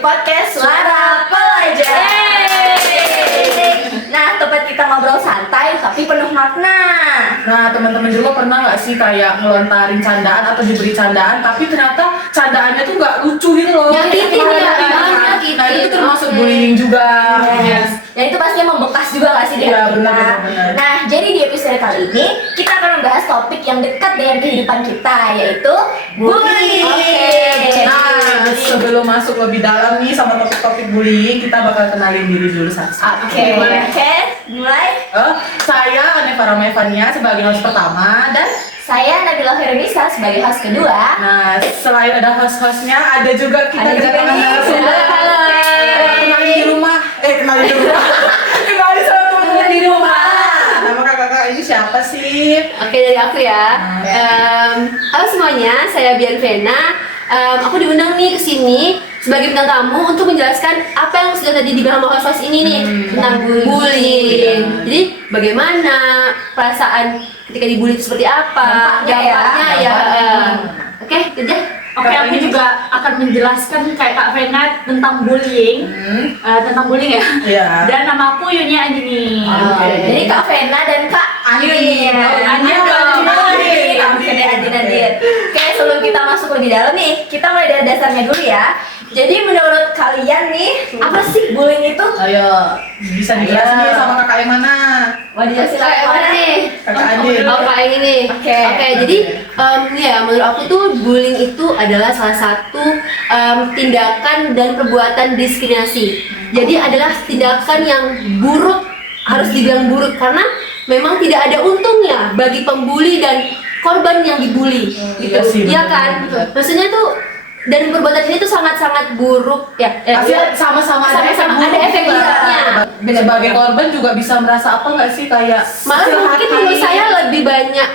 podcast Suara Pelajar. Nah, tempat kita ngobrol santai tapi penuh makna. Nah, teman-teman juga pernah nggak sih kayak ngelontarin candaan atau diberi candaan, tapi ternyata candaannya tuh nggak lucu gitu loh. Nyakitin ya, nyakitin. Nah, itu termasuk bullying juga. Yes. Dan itu pastinya membekas juga nggak sih di Iya, hati benar, kita. benar, benar. Nah, jadi di episode kali ini kita akan membahas topik yang dekat dengan kehidupan kita, yaitu bullying. Oke. Nah, sebelum masuk lebih dalam nih sama topik-topik bullying, kita bakal kenalin diri dulu satu-satu. Oke, mulai. Saya Aneva Ramevania sebagai host pertama dan Saya Nabila Khairunisa sebagai host kedua. nah, selain ada host-hostnya, ada juga kita Ada juga kedatangan nih. narasumber. Halo. Kenalin di rumah. Kenalin di rumah. Kenalin sama teman-teman di rumah. Nama kakak-kakak ini siapa sih? Oke, dari aku ya. Halo semuanya, saya Bianvena. Aku diundang nih ke sini sebagai bintang tamu untuk menjelaskan apa yang sudah tadi dibilang sama host ini nih tentang bullying. Jadi bagaimana perasaan ketika dibully itu seperti apa? Dampaknya ya. Oke, kerja. Oke, aku juga akan menjelaskan kayak Kak Vena tentang bullying, tentang bullying ya. Iya. Dan nama aku Yuni Anjini. Oke. Jadi Kak Vena dan Kak Andin. Andin dong. Andin. Oke, sebelum kita masuk lebih dalam nih, kita mulai dari dasarnya dulu ya. Jadi menurut kalian nih, apa sih bullying itu? Ayo, bisa dijelasin nih sama kakak yang mana? Mau dijelasin Kayak mana nih? Kakak Andin. Oh, Kak yang ini. Oke. Jadi ya menurut aku tuh bullying itu adalah salah satu tindakan dan perbuatan diskriminasi. Jadi adalah tindakan yang buruk, harus dibilang buruk karena memang tidak ada untungnya bagi pembuli dan korban yang dibully gitu. Iya sih, Iya benar, kan? benar. Maksudnya tuh dan perbuatan ini tuh sangat-sangat buruk ya. Pasti sama-sama ada efek Sama-sama ada buruk efek juga. buruknya. Sebagai korban juga bisa merasa apa nggak sih kayak Malah kecil mungkin hati. menurut saya lebih banyak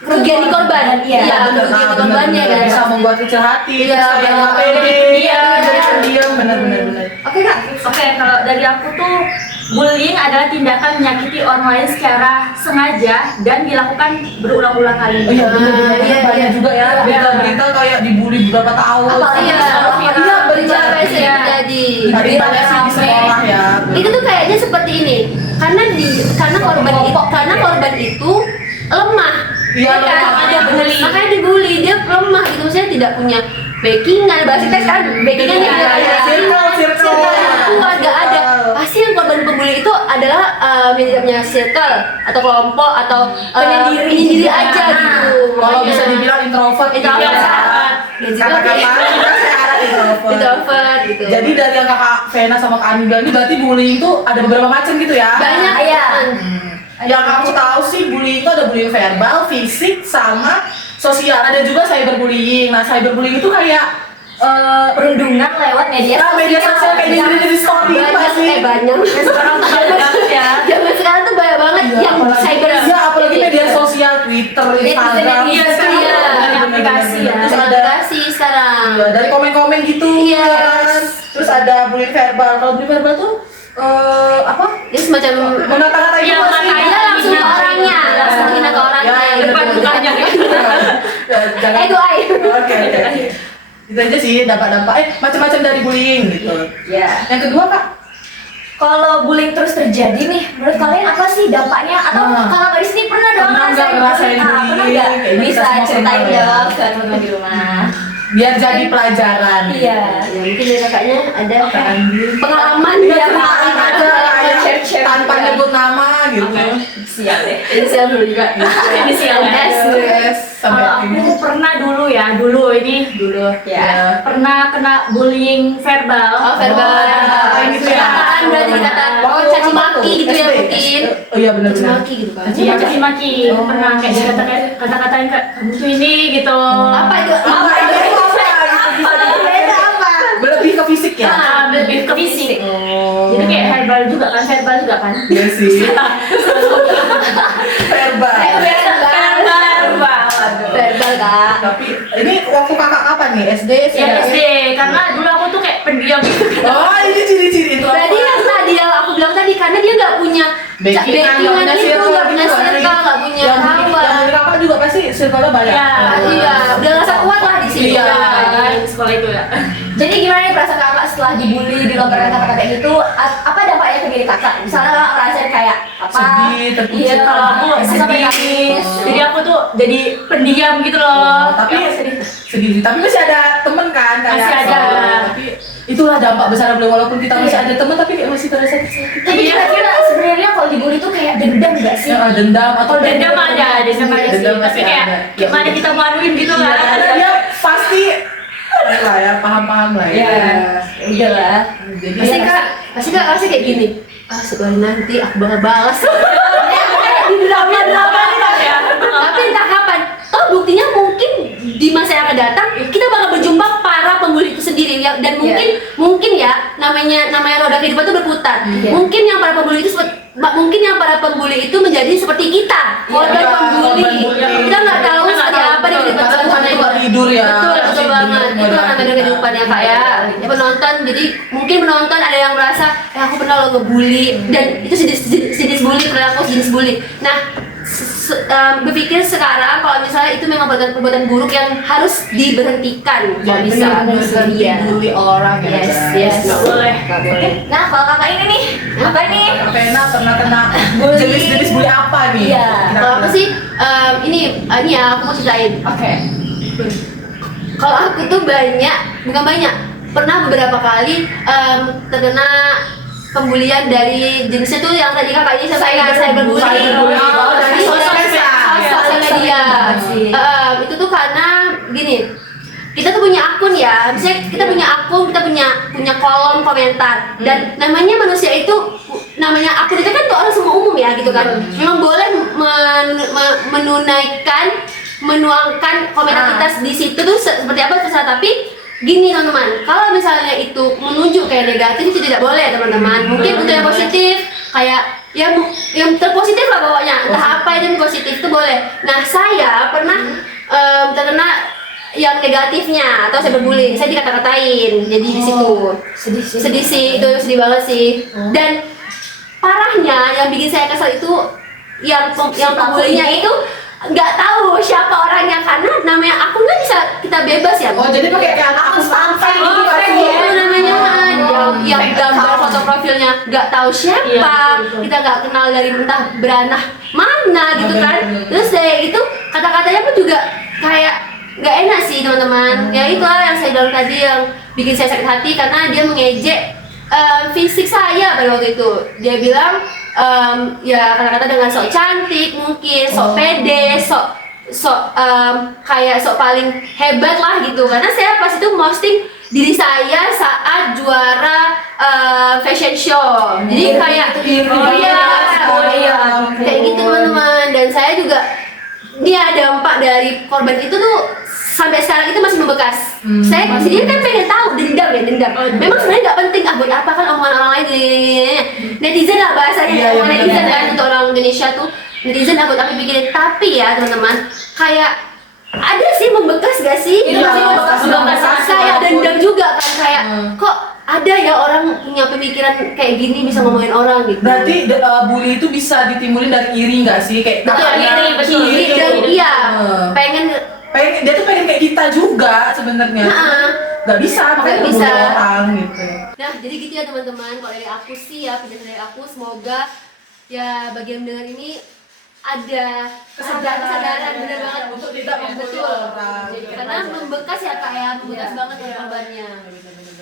kerugian di korban. Iya, kerugian di korbannya kan. bisa membuat kecil hati, Iya, terus kayak benar. nggak pede, Iya, jadi iya. pendiam, benar-benar. Oke Kak. Oke, kalau dari aku tuh bullying adalah tindakan menyakiti orang lain secara sengaja dan dilakukan berulang-ulang kali. Oh iya, benar-benar Iya, banyak iya. juga ya berita-berita kayak dibully beberapa tahun. Apalagi Iya, sekarang iya, viral. benar Iya. sih terjadi. Daripada sih di sekolah ya. Itu tuh kayaknya seperti ini. Karena korban itu lemah. Iya, Ya kan? lemah. Dia bully. Makanya dibully, dia lemah gitu. Maksudnya tidak punya backingan. Bahasa kita kan backingan Iya, tidak ada. circle. Kuat, nggak ada. Pasti yang korban pembuli itu adalah yang tidak punya circle atau kelompok atau penyendiri aja gitu. Kalau bisa dibilang introvert, Introvert. gitu ya. Ya juga Kata-kata kita sekarang introvert. introvert gitu. Jadi dari yang kakak Vena sama kak Andi bilang ini berarti bullying itu ada beberapa macam gitu ya? banyak Iya. Yang aku tahu sih bullying itu ada bullying verbal, fisik, sama sosial. Ada juga cyberbullying. Nah, cyberbullying itu kayak Perundungan lewat media media sosial kayak di story pasti. banyak. Sekarang tuh banyak banget ya. Zaman sekarang tuh banyak banget yang cyber. Iya, apalagi media sosial, Twitter, Instagram. Iya, sekarang Iya. banyak aplikasi ya. Terus ada Aplikasi sekarang. dari komen-komen gitu. Iya. kan. Terus ada bullying verbal. Kalau bullying verbal tuh apa? Ini semacam Mengata-ngatain Iya, gitu nggak sih? makanya langsung ke orangnya, langsung menghina ke orangnya. Ya, Depan mukanya gitu. Jangan. Doain. Oke. Itu aja sih dampak-dampak macam-macam dari bullying gitu. Ya. Yang kedua, Kak, Kalau bullying terus terjadi nih, menurut kalian apa sih dampaknya? Atau kalau di sini pernah dong Pernah nggak ngerasain Pernah bullying? nggak? Kayaknya Bisa kita semua ceritain pernah ya. dong ke teman-teman di rumah. biar jadi pelajaran. Iya. Ya mungkin dari kakaknya ada Kak Andi. pengalaman Iya, Pengalaman aja kayak share tanpa juga. nyebut nama gitu. Oke. Siap deh. inisial dulu juga. Inisial S. Yes, sampai Kalau ini. aku pernah dulu Ya. pernah kena bullying verbal. Oh, verbal. Oh, gitu ya. Kataan berarti dikatakan Waktu caci kapan maki tuh? gitu ya SD? mungkin. Oh iya Caci benar-benar. maki gitu kan. Iya, caci maki. Oh. Pernah kayak kata-katain kamu tuh ini gitu. Apa itu? Apa itu? Beda apa? Lebih ke fisik ya? Lebih ke fisik. Oh. Jadi kayak verbal juga kan. Iya sih. Verbal. Verbal. Verbal kak. Tapi ini waktu kakak kapan nih? SD? Ya SD, karena dulu aku tuh kayak pendiam gitu. Oh ini ciri-ciri itu. Berarti yang tadi yang aku bilang tadi karena dia nggak punya Backingan, nggak punya itu, circle nggak punya gitu kan. circle, nggak punya Yang kawan. kakak juga pasti circle-nya banyak. Iya. Iya, udah ngerasa kuat lah di sini. Iya. Sekolah itu ya. Jadi gimana nih perasaan kakak setelah dibully, dilontarkan kata-kata kayak gitu, apa dampaknya ke diri kakak? Misalnya kakak ngerasain kayak apa? Sedih, terpucuk. Iya, Kalau aku sampai sedih, nangis. jadi aku tuh jadi pendiam gitu loh. Tapi Aku sedih. sedih, tapi masih ada temen kan kayak Masih ada. tapi itulah dampak besar beli walaupun kita masih ada teman tapi kayak masih terasa sakit. Tapi Iya. kira-kira sebenarnya kalau dibully tuh kayak dendam nggak sih? Ya, dendam atau Kalau dendam ada sih, Dendam tapi pasti kayak ada. gimana kita maluin gitu Iya, lah. karena dia pasti lah ya paham lah ya. Udah lah. Jadi Pasti ya, kak, pasti kak rasa kayak gini. Setelah nanti aku bakal balas. Di drama-drama nih Kak, ya. Tapi entah kapan. Toh buktinya mungkin di masa yang akan datang kita bakal berjumpa para pembuli itu sendiri ya. Dan mungkin ya namanya roda kehidupan itu berputar. Iya. Mungkin yang para pembuli itu menjadi seperti kita, korban pembuli. Kita nggak tahu seperti apa di kehidupan kadang Tuhan itu selanjutnya. nggak tidur ya. Betul banget. Itu akan ada kehidupan ya kak ya. Penonton, jadi mungkin penonton ada yang merasa, aku pernah lo ngebully dan itu jenis bully, perilaku jenis bully. Nah, berpikir sekarang kalau misalnya itu memang perbuatan buruk yang harus diberhentikan kalau bisa. Iya. Bully orang ya. Yes. Nggak boleh. Nggak boleh. Nah, kalau kakak ini nih, apa nih? Pena pernah kena Bully. jenis-jenis bully apa nih? Iya. Kalau aku sih, ini ya aku mau ceritain. Oke. Kalau aku tuh bukan banyak, pernah beberapa kali terkena pembulian dari jenisnya tuh yang tadi kakak ini saya berbully. Oh, dari Sosial media. Itu tuh karena gini, kita tuh punya akun ya, misalnya kita punya akun, kita punya kolom komentar dan namanya manusia itu namanya akun itu kan untuk orang semua umum ya gitu kan. Memang boleh menuangkan komentar kita di situ tuh seperti apa terserah, tapi gini teman-teman, kalau misalnya itu menunjuk kayak negatif itu tidak boleh teman-teman. Mungkin untuk yang positif kayak yang terpositif lah pokoknya, entah apa itu yang positif itu boleh. Nah saya pernah terkena yang negatifnya atau saya berbullying, saya dikata-katain, jadi di situ sedih sih, itu sedih banget sih. Dan parahnya yang bikin saya kesal itu yang pembulinya itu nggak tahu siapa orangnya, karena namanya akun kan bisa kita bebas ya. Oh, jadi pakai kayak akun sampai gitu Oh, kan? itu namanya yang gambar foto profilnya nggak tahu siapa, Iya, kita nggak kenal dari entah beranah mana gitu kan. Terus dari itu kata-katanya pun juga kayak nggak enak sih teman-teman. Ya itulah yang saya bilang tadi yang bikin saya sakit hati karena dia mengejek fisik saya pada waktu itu. Dia bilang ya kata-kata dengan sok cantik mungkin, sok pede, sok kayak sok paling hebat lah gitu. Karena saya pas itu posting diri saya saat juara fashion show. Jadi kayak kayak gitu teman-teman. Dan saya juga dia dampak dari korban itu tuh sampai sekarang itu masih membekas. Saya sendiri kan pengen tahu dendam. Memang sebenarnya nggak penting buat apa kan omongan orang lain netizen lah bahasanya. Netizen kan untuk orang Indonesia tuh netizen buat apa bikin. Tapi ya teman-teman, kayak ada sih membekas gak sih? Itu masih membekas. Kayak dendam juga kan, kayak kok ada ya orang punya pemikiran kayak gini bisa ngomongin orang gitu. Berarti bully itu bisa ditimbulin dari iri nggak sih? Kayak Betul, kakaknya iri dan iya pengen dia tuh pengen kayak kita juga sebenarnya. Nggak bisa, makanya Nggak bisa. ngebully orang gitu. Nah, jadi gitu ya teman-teman. Kalau dari aku sih ya, penjelasan dari aku, semoga ya bagi yang dengar ini ada kesadaran bener banget untuk tidak membuli betul. orang. Karena membekas ya kak ya, membekas banget ya korbannya.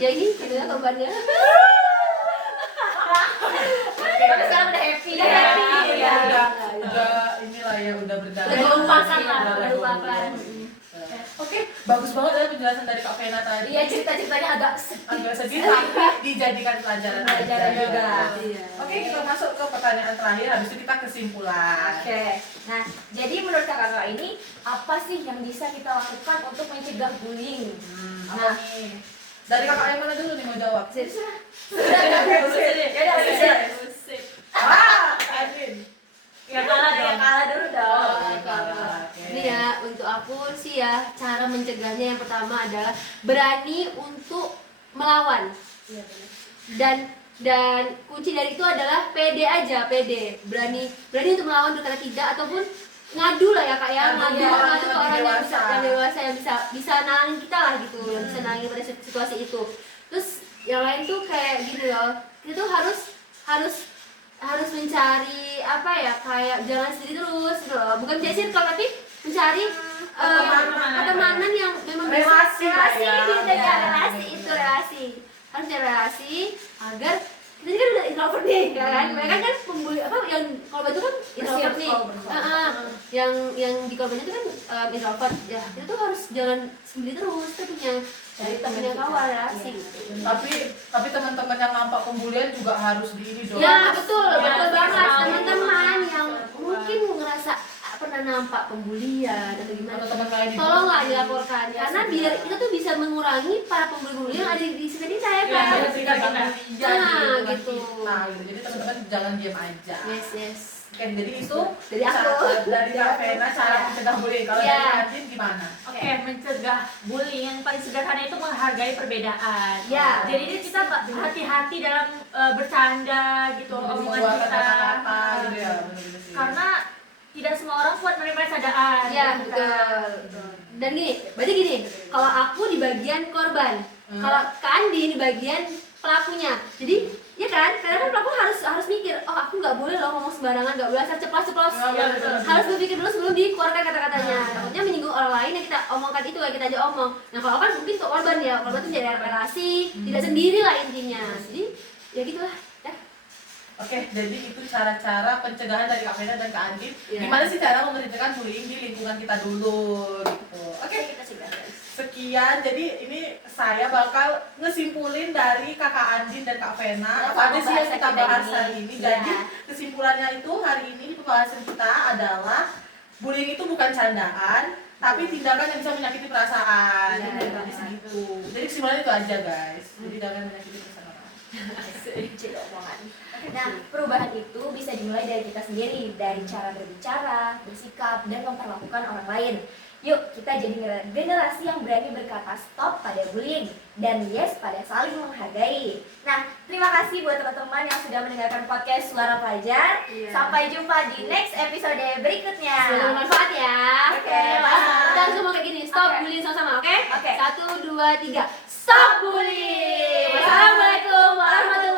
Ya ini gitu ya korbannya. Tapi sekarang udah happy Udah ya. happy, Iya. Udah inilah ya udah berjalan. Udah lupakan lah, udah lupakan. Oke, bagus banget ya penjelasan dari Kak Vena tadi. Iya, cerita-ceritanya agak sedih. Agak sedih tapi dijadikan pelajaran Pelajaran juga. Iya. Oke, kita masuk ke pertanyaan terakhir, habis itu kita kesimpulan. Oke, nah jadi menurut kakak ini apa sih yang bisa kita lakukan untuk mencegah bullying? Apa nih? Dari kakak yang mana dulu nih mau jawab? Sudah, Adin. Ya kalah dong. kalah dulu dong. Ini ya untuk aku sih ya, cara mencegahnya yang pertama adalah berani untuk melawan. Dan kunci dari itu adalah pede aja, berani untuk melawan berkata tidak ataupun ngadu lah ya kak ya, ngadu ke orang yang bisa yang dewasa yang bisa nangin kita lah gitu, yang bisa nangin pada situasi itu. Terus yang lain tuh kayak gini loh, kita tuh harus mencari apa ya, kayak jalan sendiri terus gitu loh, bukan mencari circle tapi mencari pertemanan yang memang Relasi lah relasi ya. gitu ya, relasi itu relasi harus ada relasi agar kita kan udah introvert nih ya kan, mereka kan pembuli apa yang korban itu kan introvert nih, yang di korbannya itu kan introvert ya, kita tuh harus jalan sendiri terus, kita punya kawan relasi gitu. Tapi teman-teman yang nampak pembulian juga harus di ini dong. Ya betul Ya, banget tahu. teman-teman yang mungkin ngerasa pernah nampak pembulian atau gimana, Atau teman lain di tolonglah dilaporkan karena biar kita tuh bisa mengurangi para pembuli-pembuli yang ada di sekitar kita ya Ya, kan. gitu. Gitu. Nah, gitu. Jadi teman-teman jangan diam aja. Yes. Oke, jadi itu Dari aku. dari Kak Vena cara mencegah bullying. Kalau Ya. dari Adin gimana? Oke, mencegah bullying yang paling sederhana itu menghargai perbedaan. Ya. Jadi ini kita hati-hati dalam bercanda gitu, omongan Mengeluarkan kita. kata-kata gitu ya. bener-bener sih. Karena tidak semua orang kuat menerima sadaan. Ya betul. Dan berarti gini, kalau aku di bagian korban, kalau Kak Andi di bagian pelakunya. Jadi ya kan, karena kan pelaku harus mikir, oh aku nggak boleh loh ngomong sembarangan, nggak boleh asal ceplos-ceplos. Ya, betul. Harus berpikir dulu sebelum dikeluarkan kata-katanya. Takutnya menyinggung orang lain yang kita omongkan itu kayak kita aja omong. Nah kalau kan mungkin untuk korban ya, korban itu jadi relasi, tidak sendiri lah intinya. Jadi ya gitulah. Ya. Oke, jadi itu cara-cara pencegahan dari Kak Vena dan Kak Andin. Iya. Gimana sih cara memberitakan bullying di lingkungan kita dulu gitu. Oke, Kita cegah guys. sekian. Jadi ini saya bakal ngesimpulin dari Kakak Andin dan Kak Vena apa aja sih yang kita bahas hari ini. Jadi kesimpulannya itu hari ini di pembahasan kita adalah bullying itu bukan candaan, tapi tindakan yang bisa menyakiti perasaan. Iya, Jadi segitu. Jadi kesimpulannya itu aja guys. Jadi jangan menyakiti perasaan orang. Jadi omongan. Nah, perubahan itu bisa dimulai dari kita sendiri, dari cara berbicara, bersikap, dan memperlakukan orang lain. Yuk, kita jadi generasi yang berani berkata stop pada bullying dan yes pada saling menghargai. Nah, terima kasih buat teman-teman yang sudah mendengarkan podcast Suara Pelajar. Iya. Sampai jumpa di next episode berikutnya. Semoga bermanfaat ya. Oke, bye. Kita harus ngomong kayak gini, stop Oke. bullying sama-sama, oke? Oke. 1, 2, 3, stop bullying. Wassalamualaikum warahmatullahi